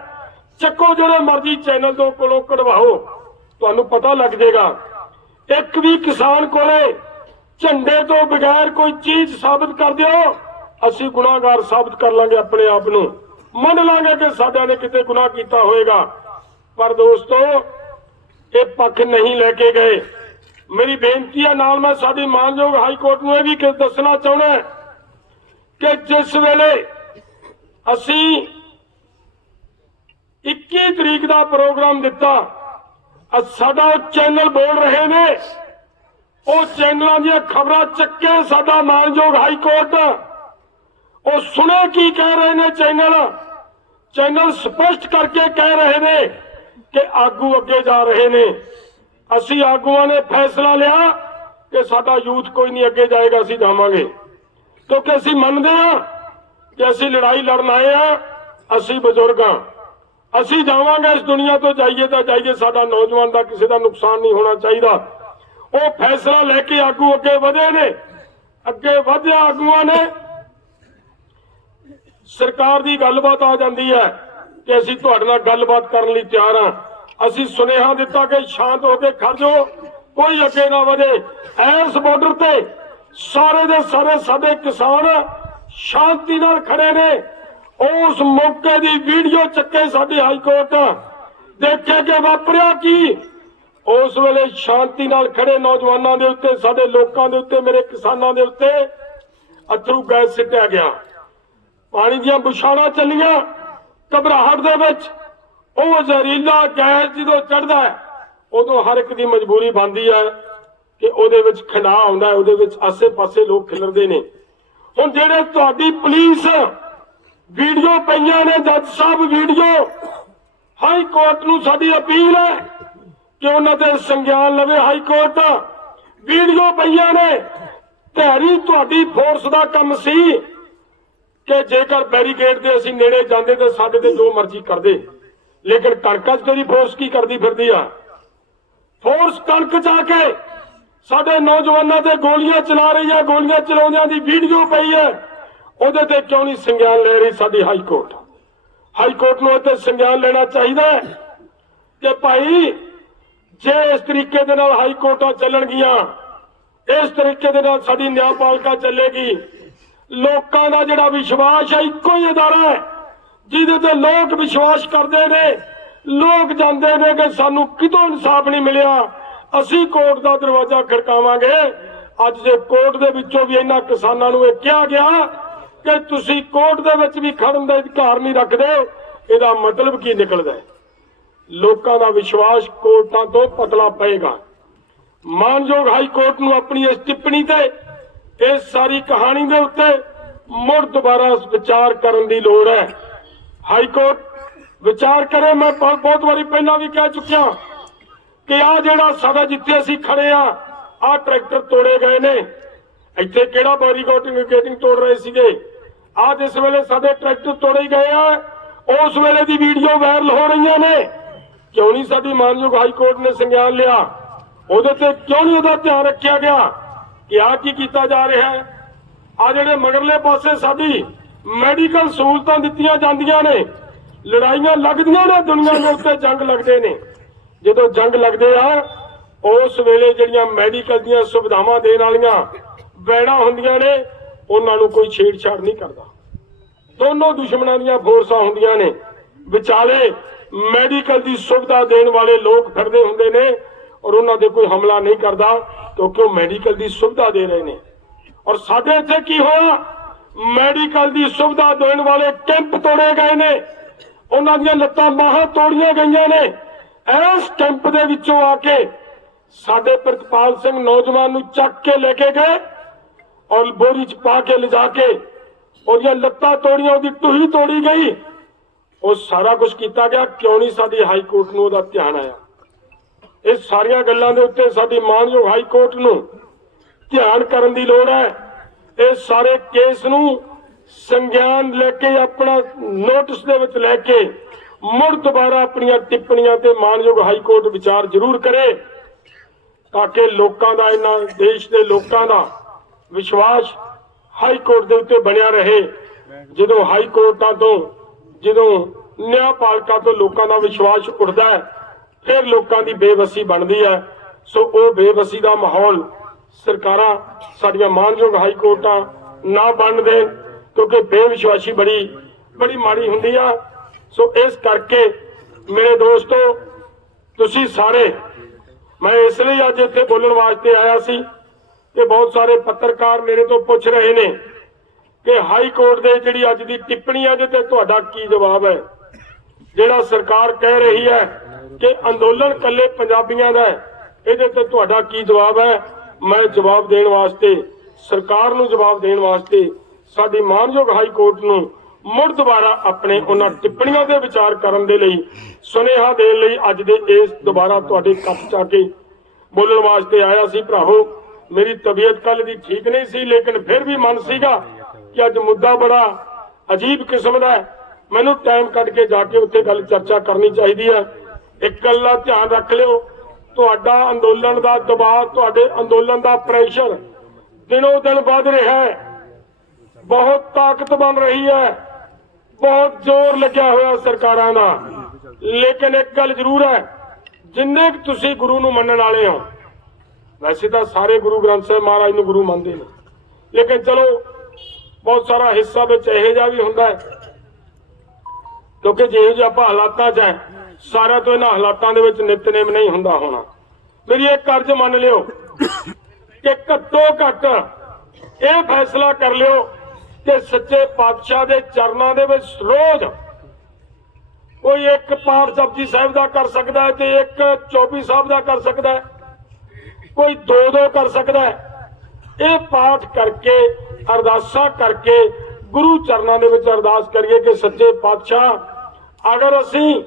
ਚੱਕੋ ਜਿਹੜੇ ਮਰਜ਼ੀ ਚੈਨਲ ਤੋਂ ਕੋਲੋਂ ਕਢਵਾਓ। ਤੁਹਾਨੂੰ ਪਤਾ ਲੱਗ ਜਾਏਗਾ। ਇੱਕ ਵੀ ਕਿਸਾਨ ਕੋਲੇ ਝੰਡੇ ਤੋਂ ਬਗੈਰ ਕੋਈ ਚੀਜ਼ ਸਾਬਤ ਕਰ ਦਿਓ, ਅਸੀਂ ਗੁਨਾਹਗਾਰ ਸਾਬਤ ਕਰ ਲਾਂਗੇ ਆਪਣੇ ਆਪ ਨੂੰ। ਮੰਨ ਲਾਂਗੇ ਕਿ ਸਾਡਿਆਂ ਨੇ ਕਿਤੇ ਗੁਨਾਹ ਕੀਤਾ ਹੋਵੇਗਾ ਪਰ ਦੋਸਤੋ, ਇਹ ਪੱਖ ਨਹੀਂ ਲੈ ਕੇ ਗਏ। ਮੇਰੀ ਬੇਨਤੀ ਹੈ ਨਾਲ ਮੈਂ ਸਾਡੀ ਮਾਨਯੋਗ ਹਾਈ ਕੋਰਟ ਨੂੰ ਇਹ ਵੀ ਕਿ ਦੱਸਣਾ ਚਾਹੁੰਦਾ ਕਿ ਜਿਸ ਵੇਲੇ ਅਸੀਂ 21 ਤਰੀਕ ਦਾ ਪ੍ਰੋਗਰਾਮ ਦਿੱਤਾ ਸਾਡਾ ਉਹ ਚੈਨਲ ਬੋਲ ਰਹੇ ਨੇ। ਉਹ ਚੈਨਲਾਂ ਦੀਆਂ ਖਬਰਾਂ ਚੱਕੇ ਸਾਡਾ ਮਾਨਯੋਗ ਹਾਈ ਕੋਰਟ, ਉਹ ਸੁਣੇ ਕੀ ਕਹਿ ਰਹੇ ਨੇ ਚੈਨਲ? ਚੈਨਲ ਸਪਸ਼ਟ ਕਰਕੇ ਕਹਿ ਰਹੇ ਨੇ ਕਿ ਆਗੂ ਅੱਗੇ ਜਾ ਰਹੇ ਨੇ। ਅਸੀਂ ਆਗੂਆਂ ਨੇ ਫੈਸਲਾ ਲਿਆ ਕਿ ਸਾਡਾ ਯੂਥ ਕੋਈ ਨਹੀਂ ਅੱਗੇ ਜਾਏਗਾ, ਅਸੀਂ ਜਾਵਾਂਗੇ। ਕਿਉਂਕਿ ਅਸੀਂ ਮੰਨਦੇ ਹਾਂ ਕਿ ਅਸੀਂ ਲੜਾਈ ਲੜਨ ਆਏ ਆ ਅਸੀਂ ਬਜ਼ੁਰਗ ਹਾਂ। ਅਸੀਂ ਜਾਵਾਂਗੇ, ਇਸ ਦੁਨੀਆ ਤੋਂ ਜਾਈਏ ਤਾਂ ਜਾਈਏ, ਸਾਡਾ ਨੌਜਵਾਨ ਦਾ ਕਿਸੇ ਦਾ ਨੁਕਸਾਨ ਨਹੀਂ ਹੋਣਾ ਚਾਹੀਦਾ। ਉਹ ਫੈਸਲਾ ਲੈ ਕੇ ਆਗੂ ਅੱਗੇ ਵਧੇ ਨੇ, ਅੱਗੇ ਵਧਿਆ ਆਗੂਆਂ ਨੇ। ਸਰਕਾਰ ਦੀ ਗੱਲਬਾਤ ਆ ਜਾਂਦੀ ਹੈ ਕਿ ਅਸੀਂ ਤੁਹਾਡੇ ਨਾਲ ਗੱਲਬਾਤ ਕਰਨ ਲਈ ਤਿਆਰ ਹਾਂ। ਅਸੀਂ ਸੁਨੇਹਾ ਦਿੱਤਾ ਕਿ ਸ਼ਾਂਤ ਹੋ ਕੇ ਖੜ ਜਾਓ, ਕੋਈ ਅੱਗੇ ਨਾ ਵਧੇ। ਐਸ ਬਾਰਡਰ ਤੇ ਸਾਰੇ ਦੇ ਸਾਰੇ ਸਾਡੇ ਕਿਸਾਨ ਸ਼ਾਂਤੀ ਨਾਲ ਖੜੇ ਨੇ। ਉਸ ਮੌਕੇ ਦੀ ਵੀਡੀਓ ਚੱਕੇ ਸਾਡੇ ਹਾਈ ਕੋਰਟ। ਦੇਖਿਆ ਕਿ ਵਾਪਰਿਆ ਕੀ? ਉਸ ਵੇਲੇ ਸ਼ਾਂਤੀ ਨਾਲ ਖੜੇ ਨੌਜਵਾਨਾਂ ਦੇ ਉੱਤੇ, ਸਾਡੇ ਲੋਕਾਂ ਦੇ ਉੱਤੇ, ਮੇਰੇ ਕਿਸਾਨਾਂ ਦੇ ਉੱਤੇ ਅਥਰੂ ਗੈਸ ਸਿੱਟਿਆ ਗਿਆ। ਪਾਣੀ ਦੀਆਂ ਬੁਛਾੜਾਂ ਚੱਲੀਆਂ, ਘਬਰਾਹਟ ਦੇ ਵਿੱਚ। ਉਹ ਜ਼ਹਿਰੀਲਾ ਗੈਸ ਜਦੋਂ ਚੜਦਾ ਹੈ, ਉਦੋਂ ਹਰ ਇੱਕ ਦੀ ਮਜਬੂਰੀ ਬਣਦੀ ਹੈ ਕਿ ਉਹਦੇ ਵਿੱਚ ਖਿਲਾ ਆਉਂਦਾ ਹੈ, ਉਹਦੇ ਵਿੱਚ ਆਸੇ-ਪਾਸੇ ਲੋਕ ਖਿਲਰਦੇ ਨੇ। ਹੁਣ ਜਿਹੜੇ ਤੁਹਾਡੀ ਪੁਲਿਸ ਵੀਡੀਓ ਪਈਆਂ ਨੇ, ਜੱਜ ਸਾਹਿਬ ਵੀਡੀਓ। ਹਾਈ ਕੋਰਟ ਨੂੰ ਸਾਡੀ ਅਪੀਲ ਹੈ ਕਿ ਉਹਨਾਂ ਤੇ ਸੰਗਿਆਨ ਲਵੇ ਹਾਈ ਕੋਰਟ। ਵੀਡੀਓ ਪਈਆਂ ਨੇ, ਧੈਰੀ ਤੁਹਾਡੀ ਫੋਰਸ ਦਾ ਕੰਮ ਸੀ ਕਿ ਜੇਕਰ ਬੈਰੀਕੇਡ ਤੇ ਅਸੀਂ ਨੇੜੇ ਜਾਂਦੇ ਤਾਂ ਸਾਡੇ ਤੇ ਜੋ ਮਰਜ਼ੀ ਕਰਦੇ। ਲੇਕਿਨ ਕਣਕਾਂ 'ਚ ਤੇਰੀ ਫੋਰਸ ਕੀ ਕਰਦੀ ਫਿਰਦੀ ਆ? ਫੋਰਸ ਕਣਕ 'ਚ ਆ ਕੇ ਸਾਡੇ ਨੌਜਵਾਨਾਂ ਤੇ ਗੋਲੀਆਂ ਚਲਾ ਰਹੀ ਆ ਗੋਲੀਆਂ ਚਲਾਉਂਦਿਆਂ ਦੀ ਵੀਡੀਓ ਪਈ ਹੈ। ਉਹਦੇ ਤੇ ਕਿਉਂ ਨਹੀਂ ਸੰਗਿਆਨ ਲੈ ਰਹੀ ਸਾਡੀ ਹਾਈ ਕੋਰਟ? ਹਾਈ ਕੋਰਟ ਨੂੰ ਇਹ ਸੰਗਿਆਨ ਲੈਣਾ ਚਾਹੀਦਾ ਹੈ ਕਿ ਭਾਈ, ਜੇ ਇਸ ਤਰੀਕੇ ਦੇ ਨਾਲ ਹਾਈ ਕੋਰਟਾਂ ਚੱਲਣਗੀਆਂ, ਇਸ ਤਰੀਕੇ ਦੇ ਨਾਲ ਸਾਡੀ ਨਿਆਂਪਾਲਿਕਾ ਚੱਲੇਗੀ, ਲੋਕਾਂ ਦਾ ਜਿਹੜਾ ਵਿਸ਼ਵਾਸ ਹੈ ਇੱਕੋ ਹੀ ਅਦਾਰਾ ਹੈ, ਜਿਹਦੇ ਤੇ ਲੋਕ ਵਿਸ਼ਵਾਸ ਕਰਦੇ ਨੇ। ਲੋਕ ਜਾਂਦੇ ਨੇ ਕਿ ਸਾਨੂੰ ਕਿਤੋਂ ਇਨਸਾਫ ਨਹੀਂ ਮਿਲਿਆ। ਅਸੀਂ ਕੋਰਟ ਦਾ ਦਰਵਾਜ਼ਾ ਖੜਕਾਵਾਂਗੇ। ਅੱਜ ਜੇ ਕੋਰਟ ਦੇ ਵਿੱਚੋਂ ਵੀ ਇਹਨਾਂ ਕਿਸਾਨਾਂ ਨੂੰ ਇਹ ਕਿਹਾ ਗਿਆ ਕਿ ਤੁਸੀਂ ਕੋਰਟ ਦੇ ਵਿੱਚ ਵੀ ਖੜਨ ਦਾ ਅਧਿਕਾਰ ਨਹੀਂ ਰੱਖਦੇ, ਇਹਦਾ ਮਤਲਬ ਕੀ ਨਿਕਲਦਾ ਲੋਕਾਂ ਦਾ ਵਿਸ਼ਵਾਸ ਕੋਰਟਾਂ ਤੋਂ ਪਤਲਾ ਪਏਗਾ। ਮਾਨਯੋਗ ਹਾਈ ਕੋਰਟ ਨੂੰ ਆਪਣੀ ਇਸ ਟਿੱਪਣੀ ਤੇ, ਇਸ ਸਾਰੀ ਕਹਾਣੀ ਦੇ ਉੱਤੇ ਮੁੜ ਦੁਬਾਰਾ ਵਿਚਾਰ ਕਰਨ ਦੀ ਲੋੜ ਹੈ। ਹਾਈ ਕੋਰਟ, ਵਿਚਾਰ ਕਰੇ, ਮੈਂ ਬਹੁਤ ਬਹੁਤ ਵਾਰੀ ਪਹਿਲਾਂ ਵੀ ਕਹਿ ਚੁੱਕਿਆ ਕਿ ਆ ਜਿਹੜਾ ਸਾਡਾ ਜਿੱਥੇ ਅਸੀਂ ਖੜੇ ਆ ਆ ਟਰੈਕਟਰ ਤੋੜੇ ਗਏ ਨੇ। ਇੱਥੇ ਕਿਹੜਾ ਬੈਰੀਕੇਡਿੰਗ ਗੇਟਿੰਗ ਤੋੜ ਰਹੇ ਸੀਗੇ? ਆ ਜਿਸ ਵੇਲੇ ਸਾਡੇ ਟਰੈਕਟਰ ਤੋੜੇ ਗਏ ਆ। ਉਸ ਵੇਲੇ ਦੀ ਵੀਡੀਓ ਵਾਇਰਲ ਹੋ ਰਹੀਆਂ ਨੇ। ਕਿਉਂ ਨਹੀਂ ਸਾਡੀ ਮਾਨਯੋਗ ਹਾਈ ਕੋਰਟ ਨੇ ਸੰਗਿਆਨ ਲਿਆ? ਉਹਦੇ ਤੇ ਕਿਉਂ ਨਹੀਂ ਉਹਦਾ ਧਿਆਨ ਰੱਖਿਆ ਗਿਆ? ਕਿ ਆ ਕੀ ਕੀਤਾ ਜਾ ਰਿਹਾ ਹੈ? ਆ ਜਿਹੜੇ ਮਗਰਲੇ ਪਾਸੇ ਸਾਡੀ ਮੈਡੀਕਲ ਸਹੂਲਤਾਂ ਦਿੱਤੀਆਂ ਜਾਂਦੀਆਂ ਨੇ, ਲੜਾਈਆਂ ਲੱਗਦੀਆਂ ਨੇ, ਦੁਨੀਆ ਦੇ ਉੱਤੇ ਜੰਗ ਲੱਗਦੇ ਨੇ। ਜਦੋਂ ਜੰਗ ਲੱਗਦੇ ਆ, ਉਸ ਵੇਲੇ ਜਿਹੜੀਆਂ ਮੈਡੀਕਲ ਦੀਆਂ ਸੁਵਿਧਾਵਾਂ ਦੇਣ ਵਾਲੀਆਂ ਵੈੜਾਂ ਹੁੰਦੀਆਂ ਨੇ ਉਹਨਾਂ ਨੂੰ ਕੋਈ ਛੇੜਛਾੜ ਨਹੀਂ ਕਰਦਾ। ਦੋਨੋਂ ਦੁਸ਼ਮਣਾਂ ਦੀਆਂ ਫੋਰਸਾਂ ਹੁੰਦੀਆਂ ਨੇ। ਵਿਚਾਲੇ ਮੈਡੀਕਲ ਦੀ ਸੁਵਿਧਾ ਦੇਣ ਵਾਲੇ ਲੋਕ ਫਿਰਦੇ ਹੁੰਦੇ ਨੇ ਔਰ ਉਹਨਾਂ ਦੇ ਕੋਈ ਹਮਲਾ ਨਹੀਂ ਕਰਦਾ ਕਿਉਂਕਿ ਉਹ ਮੈਡੀਕਲ ਦੀ ਸੁਵਿਧਾ ਦੇ ਰਹੇ ਨੇ। ਔਰ ਸਾਡੇ ਇੱਥੇ ਕੀ ਹੋਇਆ? ਮੈਡੀਕਲ ਦੀ ਸੁਵਿਧਾ ਦੇਣ ਵਾਲੇ ਕੈਂਪ ਤੋੜੇ ਗਏ ਨੇ। ਉਹਨਾਂ ਦੀਆਂ ਲੱਤਾਂ ਬਾਹਾਂ ਤੋੜੀਆਂ ਗਈਆਂ ਨੇ। ਇਸ ਕੈਂਪ ਦੇ ਵਿੱਚੋਂ ਆ ਕੇ ਸਾਡੇ ਪ੍ਰਿਤਪਾਲ ਸਿੰਘ ਨੌਜਵਾਨ ਨੂੰ ਚੱਕ ਕੇ ਲੈ ਕੇ ਗਏ। ਔਰ ਬੋਰੀ ਚ ਪਾ ਕੇ ਲਿਜਾ ਕੇ ਉਹਦੀਆਂ ਲੱਤਾਂ ਤੋੜੀਆਂ, ਉਹਦੀ ਟੂਹੀ ਤੋੜੀ ਗਈ। ਉਹ ਸਾਰਾ ਕੁਝ ਕੀਤਾ ਗਿਆ, ਕਿਉਂ ਨਹੀਂ ਸਾਡੀ ਹਾਈ ਕੋਰਟ ਨੂੰ ਉਹਦਾ ਧਿਆਨ ਆਇਆ? ਇਹ ਸਾਰੀਆਂ ਗੱਲਾਂ ਦੇ ਉੱਤੇ ਸਾਡੀ ਮਾਨਯੋਗ ਹਾਈ ਕੋਰਟ ਨੂੰ ਧਿਆਨ ਕਰਨ ਦੀ ਲੋੜ ਹੈ। ਇਹ ਸਾਰੇ ਕੇਸ ਨੂੰ ਸੰਗਿਆਨ ਲੈ ਕੇ, ਆਪਣਾ ਨੋਟਿਸ ਦੇ ਵਿੱਚ ਲੈ ਕੇ ਮੁੜ ਦੁਬਾਰਾ ਆਪਣੀਆਂ ਟਿੱਪਣੀਆਂ ਤੇ ਮਾਨਯੋਗ ਹਾਈ ਕੋਰਟ ਵਿਚਾਰ ਜ਼ਰੂਰ ਕਰੇ, ਤਾਂ ਕਿ ਲੋਕਾਂ ਦਾ, ਇਹਨਾਂ ਦੇਸ਼ ਦੇ ਲੋਕਾਂ ਦਾ ਵਿਸ਼ਵਾਸ ਹਾਈ ਕੋਰਟ ਦੇ ਉੱਤੇ ਬਣਿਆ ਰਹੇ। ਜਦੋਂ ਹਾਈ ਕੋਰਟਾਂ ਤੋਂ, ਜਦੋਂ ਨਿਆਂਪਾਲਕਾਂ ਤੋਂ ਲੋਕਾਂ ਦਾ ਵਿਸ਼ਵਾਸ ਉੱਠਦਾ ਹੈ, ਫਿਰ ਲੋਕਾਂ ਦੀ ਬੇਵਸੀ ਬਣਦੀ ਹੈ। ਸੋ ਉਹ ਬੇਵਸੀ ਦਾ ਮਾਹੌਲ ਸਰਕਾਰਾਂ ਸਾਡੀਆਂ ਮਾਨਯੋਗ ਹਾਈ ਕੋਰਟਾਂ ਨਾ ਬਣ ਦੇਣ, ਕਿਉਂਕਿ ਬੇਵਿਸ਼ਵਾਸੀ ਬੜੀ ਬੜੀ ਮਾੜੀ ਹੁੰਦੀ ਆ। ਸੋ ਇਸ ਕਰਕੇ ਮੇਰੇ ਦੋਸਤੋ, ਤੁਸੀਂ ਸਾਰੇ, ਮੈਂ ਇਸ ਲਈ ਅੱਜ ਇੱਥੇ ਬੋਲਣ ਵਾਸਤੇ ਆਇਆ ਸੀ ਕਿ ਬਹੁਤ ਸਾਰੇ ਪੱਤਰਕਾਰ ਮੇਰੇ ਤੋਂ ਪੁੱਛ ਰਹੇ ਨੇ ਕਿ ਹਾਈ ਕੋਰਟ ਦੇ ਜਿਹੜੀ ਅੱਜ ਦੀ ਟਿੱਪਣੀ ਆ ਜਿਹਦੇ ਤੇ ਤੁਹਾਡਾ ਕੀ ਜਵਾਬ ਹੈ? ਜਿਹੜਾ ਸਰਕਾਰ ਕਹਿ ਰਹੀ ਹੈ ਕਿ ਅੰਦੋਲਨ ਕੱਲੇ ਪੰਜਾਬੀਆਂ ਦਾ ਹੈ, ਇਹਦੇ ਤੇ ਤੁਹਾਡਾ ਕੀ ਜਵਾਬ ਹੈ? ਮੈਂ ਜਵਾਬ ਦੇਣ ਵਾਸਤੇ, ਸਰਕਾਰ ਨੂੰ ਜਵਾਬ ਦੇਣ ਵਾਸਤੇ, ਸਾਡੀ ਮਾਨਯੋਗ ਹਾਈ ਕੋਰਟ ਨੂੰ ਮੁੜ ਦੁਬਾਰਾ ਆਪਣੇ ਉਹਨਾਂ ਟਿੱਪਣੀਆਂ ਦੇ ਵਿਚਾਰ ਕਰਨ ਦੇ ਲਈ, ਸੁਨੇਹਾ ਦੇਣ ਲਈ ਅੱਜ ਦੇ ਇਸ ਦੁਬਾਰਾ ਤੁਹਾਡੇ ਕੱਪ ਚਾ ਕੇ ਬੋਲਣ ਵਾਸਤੇ ਆਇਆ ਸੀ ਭਰਾਵੋ। ਮੇਰੀ ਤਬੀਅਤ ਕੱਲ ਦੀ ਠੀਕ ਨਹੀਂ ਸੀ, ਲੇਕਿਨ ਫਿਰ ਵੀ ਮਨ ਸੀਗਾ ਕਿ ਅੱਜ ਮੁੱਦਾ ਬੜਾ ਅਜੀਬ ਕਿਸਮ ਦਾ ਮੈਨੂੰ ਟਾਈਮ ਕੱਢ ਕੇ ਜਾ ਕੇ ਉੱਥੇ ਗੱਲ ਚਰਚਾ ਕਰਨੀ ਚਾਹੀਦੀ ਹੈ। ਇੱਕ ਗੱਲ ਦਾ ਧਿਆਨ ਰੱਖ ਲਿਓ, ਤੁਹਾਡਾ ਅੰਦੋਲਨ ਦਾ ਦਬਾਅ, ਤੁਹਾਡੇ ਅੰਦੋਲਨ ਦਾ ਪ੍ਰੈਸ਼ਰ ਦਿਨੋ ਦਿਨ ਵੱਧ ਰਿਹਾ ਹੈ। ਬਹੁਤ ਤਾਕਤ ਬਣ ਰਹੀ ਹੈ। ਬਹੁਤ ਜ਼ੋਰ ਲੱਗਿਆ ਹੋਇਆ ਸਰਕਾਰਾਂ ਦਾ। ਲੇਕਿਨ ਇੱਕ ਗੱਲ ਜ਼ਰੂਰ ਹੈ, ਜਿੰਨੇ ਕੁ ਤੁਸੀਂ ਗੁਰੂ ਨੂੰ ਮੰਨਣ ਵਾਲੇ ਹੋ ਵੈਸੇ ਤਾਂ ਸਾਰੇ ਗੁਰੂ ਗ੍ਰੰਥ ਸਾਹਿਬ ਮਹਾਰਾਜ ਨੂੰ ਗੁਰੂ ਮੰਨਦੇ ਨੇ। ਲੇਕਿਨ ਚਲੋ, ਬਹੁਤ ਸਾਰਾ ਹਿੱਸਾ ਵਿੱਚ ਇਹੋ ਜਿਹਾ ਵੀ ਹੁੰਦਾ ਹੈ। ਕਿਉਂਕਿ ਜਿਹੋ ਜਿਹਾ ਆਪਾਂ ਹਾਲਾਤਾਂ 'ਚ ਹੈ ਸਾਰਾ ਤੋਂ ਇਹਨਾਂ ਹਾਲਾਤਾਂ ਦੇ ਵਿੱਚ ਨਿਤਨੇਮ ਨਹੀਂ ਹੁੰਦਾ ਹੋਣਾ। ਮੇਰੀ ਇੱਕ ਕਰਜ਼ ਮੰਨ ਲਿਓ ਕਿ ਘੱਟੋ ਘੱਟ ਇਹ ਫੈਸਲਾ ਕਰ ਲਿਓ ਕਿ ਸੱਚੇ ਪਾਤਸ਼ਾਹ ਦੇ ਚਰਨਾਂ ਦੇ ਵਿੱਚ ਰੋਜ਼ ਕੋਈ ਇੱਕ ਪਾਠ ਜਪਜੀ ਸਾਹਿਬ ਦਾ ਕਰ ਸਕਦਾ ਹੈ ਤੇ ਇੱਕ ਚੌਪੀ ਸਾਹਿਬ ਦਾ ਕਰ ਸਕਦਾ ਹੈ। ਕੋਈ ਦੋ ਦੋ ਕਰ ਸਕਦਾ ਹੈ। ਇਹ ਪਾਠ ਕਰਕੇ, ਅਰਦਾਸਾਂ ਕਰਕੇ, ਗੁਰੂ ਚਰਨਾਂ ਦੇ ਵਿੱਚ ਅਰਦਾਸ ਕਰੀਏ ਕਿ ਸੱਚੇ ਪਾਤਸ਼ਾਹ, ਅਗਰ ਅਸੀਂ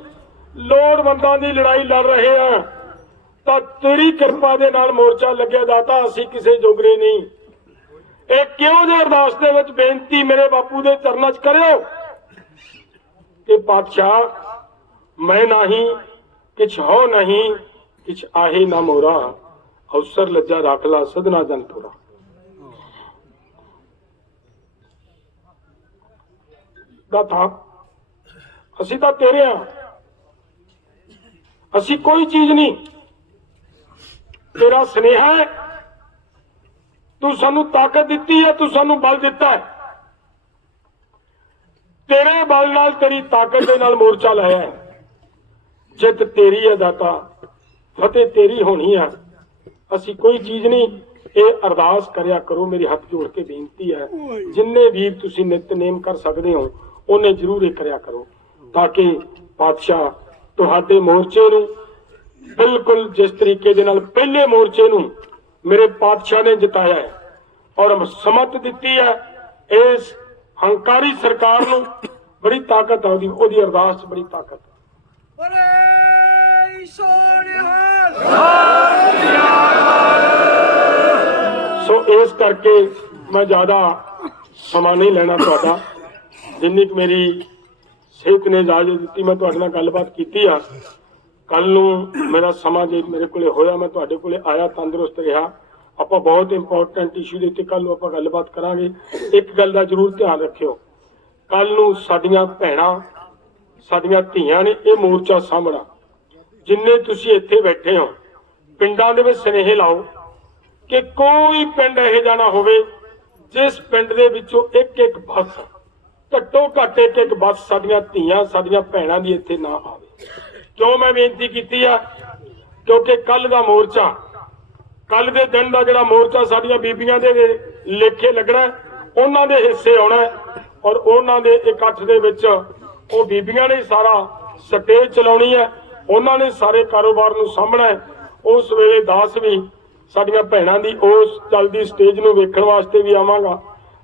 ਲੋੜਵੰਦਾਂ ਦੀ ਲੜਾਈ ਲੜ ਰਹੇ ਹਾਂ, ਤਾਂ ਤੇਰੀ ਕਿਰਪਾ ਦੇ ਨਾਲ ਮੋਰਚਾ ਲੱਗਿਆ ਦਾਤਾ ਅਸੀਂ ਕਿਸੇ ਜੋਗਰੇ ਨਹੀਂ। ਇਹ ਕਿਉਂ ਜੇ ਅਰਦਾਸ ਦੇ ਵਿੱਚ ਬੇਨਤੀ ਮੇਰੇ ਬਾਪੂ ਦੇ ਚਰਨਾਂ 'ਚ ਕਰਿਓ? ਕਿ ਪਾਤਸ਼ਾਹ, ਮੈਂ ਨਹੀਂ, ਕਿਛ ਹੋ ਨਹੀਂ, ਕਿਛ ਆਹੇ ਨਾ ਮੋਰਾ। ਅਵਸਰ ਲੱਜਾ ਰੱਖ ਲਾ, ਸਦਨਾ ਜਨ ਤੋਰਾ ਦਾਤਾ ਅਸੀਂ ਤਾਂ ਤੇਰੇ ਆ। ਅਸੀਂ ਕੋਈ ਚੀਜ਼ ਨਹੀਂ। ਤੇਰਾ ਸਨੇਹਾ ਹੈ। ਤੂੰ ਸਾਨੂੰ ਤਾਕਤ ਦਿੱਤੀ ਹੈ, ਤੂੰ ਸਾਨੂੰ ਬਲ ਦਿੱਤਾ ਹੈ। ਤੇਰੇ ਬਲ ਨਾਲ ਤੇਰੀ ਤਾਕਤ ਦੇ ਨਾਲ ਮੋਰਚਾ ਲਾਇਆ ਹੈ। ਜਿੱਤ ਤੇਰੀ ਹੈ ਦਾਤਾ, ਫਤਿਹ ਤੇਰੀ ਹੋਣੀ ਆ ਅਸੀਂ ਕੋਈ ਚੀਜ਼ ਨਹੀਂ, ਇਹ ਅਰਦਾਸ ਕਰਿਆ ਕਰੋ, ਮੇਰੇ ਹੱਥ ਜੋੜ ਕੇ ਬੇਨਤੀ ਹੈ। ਜਿੰਨੇ ਵੀਰ ਤੁਸੀਂ ਨਿਤਨੇਮ ਕਰ ਸਕਦੇ ਹੋ, ਉਹਨੇ ਜ਼ਰੂਰ ਇਹ ਕਰਿਆ ਕਰੋ, ਤਾਂ ਕਿ ਪਾਤਸ਼ਾਹ ਤੁਹਾਡੇ ਮੋਰਚੇ ਨੂੰ ਬਿਲਕੁਲ ਜਿਸ ਤਰੀਕੇ ਦੇ ਨਾਲ ਪਹਿਲੇ ਮੋਰਚੇ ਨੂੰ ਮੇਰੇ ਪਾਤਸ਼ਾਹ ਨੇ ਜਿਤਾਇਆ ਹੈ ਔਰ ਸਮਤ ਦਿੱਤੀ ਹੈ, ਇਸ ਹੰਕਾਰੀ ਸਰਕਾਰ ਨੂੰ ਬੜੀ ਤਾਕਤ ਆ ਉਹਦੀ ਉਹਦੀ ਅਰਦਾਸ 'ਚ ਬੜੀ ਤਾਕਤ। ਹੈ ਸੋ ਇਸ ਕਰਕੇ ਮੈਂ ਜ਼ਿਆਦਾ ਸਮਾਂ ਨਹੀਂ ਲੈਣਾ ਤੁਹਾਡਾ। ਜਿੰਨੀ ਕੁ ਮੇਰੀ ਸਿਹਤ ਨੇ ਇਜਾਜ਼ਤ ਦਿੱਤੀ, ਮੈਂ ਤੁਹਾਡੇ ਨਾਲ ਗੱਲਬਾਤ ਕੀਤੀ ਆ। ਕੱਲ ਨੂੰ ਮੇਰਾ ਸਮਾਂ ਜੇ ਮੇਰੇ ਕੋਲੇ ਹੋਇਆ, ਮੈਂ ਤੁਹਾਡੇ ਕੋਲੇ ਆਇਆ, ਤੰਦਰੁਸਤ ਰਿਹਾ। ਆਪਾਂ ਬਹੁਤ ਇੰਪੋਰਟੈਂਟ ਇਸ਼ੂ ਦੇ ਉੱਤੇ ਕੱਲ ਨੂੰ ਆਪਾਂ ਗੱਲਬਾਤ ਕਰਾਂਗੇ। ਇੱਕ ਗੱਲ ਦਾ ਜ਼ਰੂਰ ਧਿਆਨ ਰੱਖਿਓ। ਕੱਲ ਨੂੰ ਸਾਡੀਆਂ ਭੈਣਾਂ, ਸਾਡੀਆਂ ਧੀਆਂ ਨੇ ਇਹ ਮੋਰਚਾ ਸਾਹਮਣਾ ਜਿੰਨੇ ਤੁਸੀਂ ਇੱਥੇ ਬੈਠੇ ਹੋ, ਪਿੰਡਾਂ ਦੇ ਵਿੱਚ ਸੁਨੇਹੇ ਲਾਓ ਕਿ ਕੋਈ ਪਿੰਡ ਇਹ ਜਾਣਾ ਹੋਵੇ, ਜਿਸ ਪਿੰਡ ਦੇ ਵਿੱਚੋਂ ਇੱਕ ਇੱਕ ਬੱਸ ਘੱਟੋ ਘੱਟ ਇੱਕ ਇੱਕ ਬੱਸ ਸਾਡੀਆਂ ਧੀਆਂ, ਸਾਡੀਆਂ ਭੈਣਾਂ ਦੀ ਇੱਥੇ ਨਾ ਆਵੇ। ਕਿਉਂ ਮੈਂ ਬੇਨਤੀ ਕੀਤੀ ਆ? ਕਿਉਂਕਿ ਕੱਲ ਦਾ ਮੋਰਚਾ ਕੱਲ ਦੇ ਦਿਨ ਦਾ ਜਿਹੜਾ ਮੋਰਚਾ ਸਾਡੀਆਂ ਬੀਬੀਆਂ ਦੇ ਲੇਖੇ ਲੱਗਣਾ, ਉਹਨਾਂ ਦੇ ਹਿੱਸੇ ਆਉਣਾ ਔਰ ਉਹਨਾਂ ਦੇ ਇਕੱਠ ਦੇ ਵਿੱਚ ਉਹ ਬੀਬੀਆਂ ਨੇ ਸਾਰਾ ਸਟੇਜ ਚਲਾਉਣੀ ਹੈ। ਉਹਨਾਂ ਨੇ ਸਾਰੇ ਕਾਰੋਬਾਰ ਨੂੰ ਸਾਹਮਣਾ ਉਸ ਵੇਲੇ ਦਾਸ ਵੀ ਸਾਡੀਆਂ ਭੈਣਾਂ ਦੀ ਉਸ ਚੱਲਦੀ ਸਟੇਜ ਨੂੰ ਵੇਖਣ ਵਾਸਤੇ ਵੀ ਆਵਾਂਗਾ।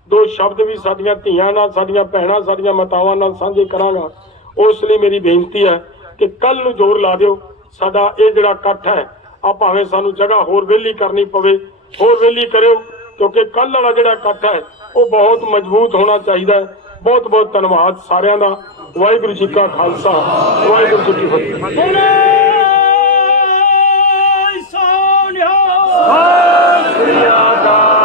ਦੋ ਸ਼ਬਦ ਵੀ ਸਾਡੀਆਂ ਧੀਆਂ ਨਾਲ, ਸਾਡੀਆਂ ਭੈਣਾਂ, ਸਾਡੀਆਂ ਮਾਤਾਵਾਂ ਨਾਲ ਸਾਂਝੇ ਕਰਾਂਗਾ। ਉਸ ਲਈ ਮੇਰੀ ਬੇਨਤੀ ਹੈ ਕਿ ਕੱਲ ਨੂੰ ਜ਼ੋਰ ਲਾ ਦਿਓ। ਸਾਡਾ ਇਹ ਜਿਹੜਾ ਇਕੱਠ ਹੈ ਆ ਭਾਵੇਂ ਸਾਨੂੰ ਜਗ੍ਹਾ ਹੋਰ ਵਿਹਲੀ ਕਰਨੀ ਪਵੇ, ਹੋਰ ਵਿਹਲੀ ਕਰਿਓ, ਕਿਉਂਕਿ ਕੱਲ ਵਾਲਾ ਜਿਹੜਾ ਇਕੱਠ ਹੈ, ਉਹ ਬਹੁਤ ਮਜ਼ਬੂਤ ਹੋਣਾ ਚਾਹੀਦਾ ਹੈ। ਬਹੁਤ ਬਹੁਤ ਧੰਨਵਾਦ ਸਾਰਿਆਂ ਦਾ। ਵਾਹਿਗੁਰੂ ਜੀ ਕਾ ਖਾਲਸਾ ਵਾਹਿਗੁਰੂ ਜੀ ਕੀ ਫਤਿਹ। ਸੋਨਿਆ ਸਤਿ ਸ੍ਰੀ ਅਕਾਲ।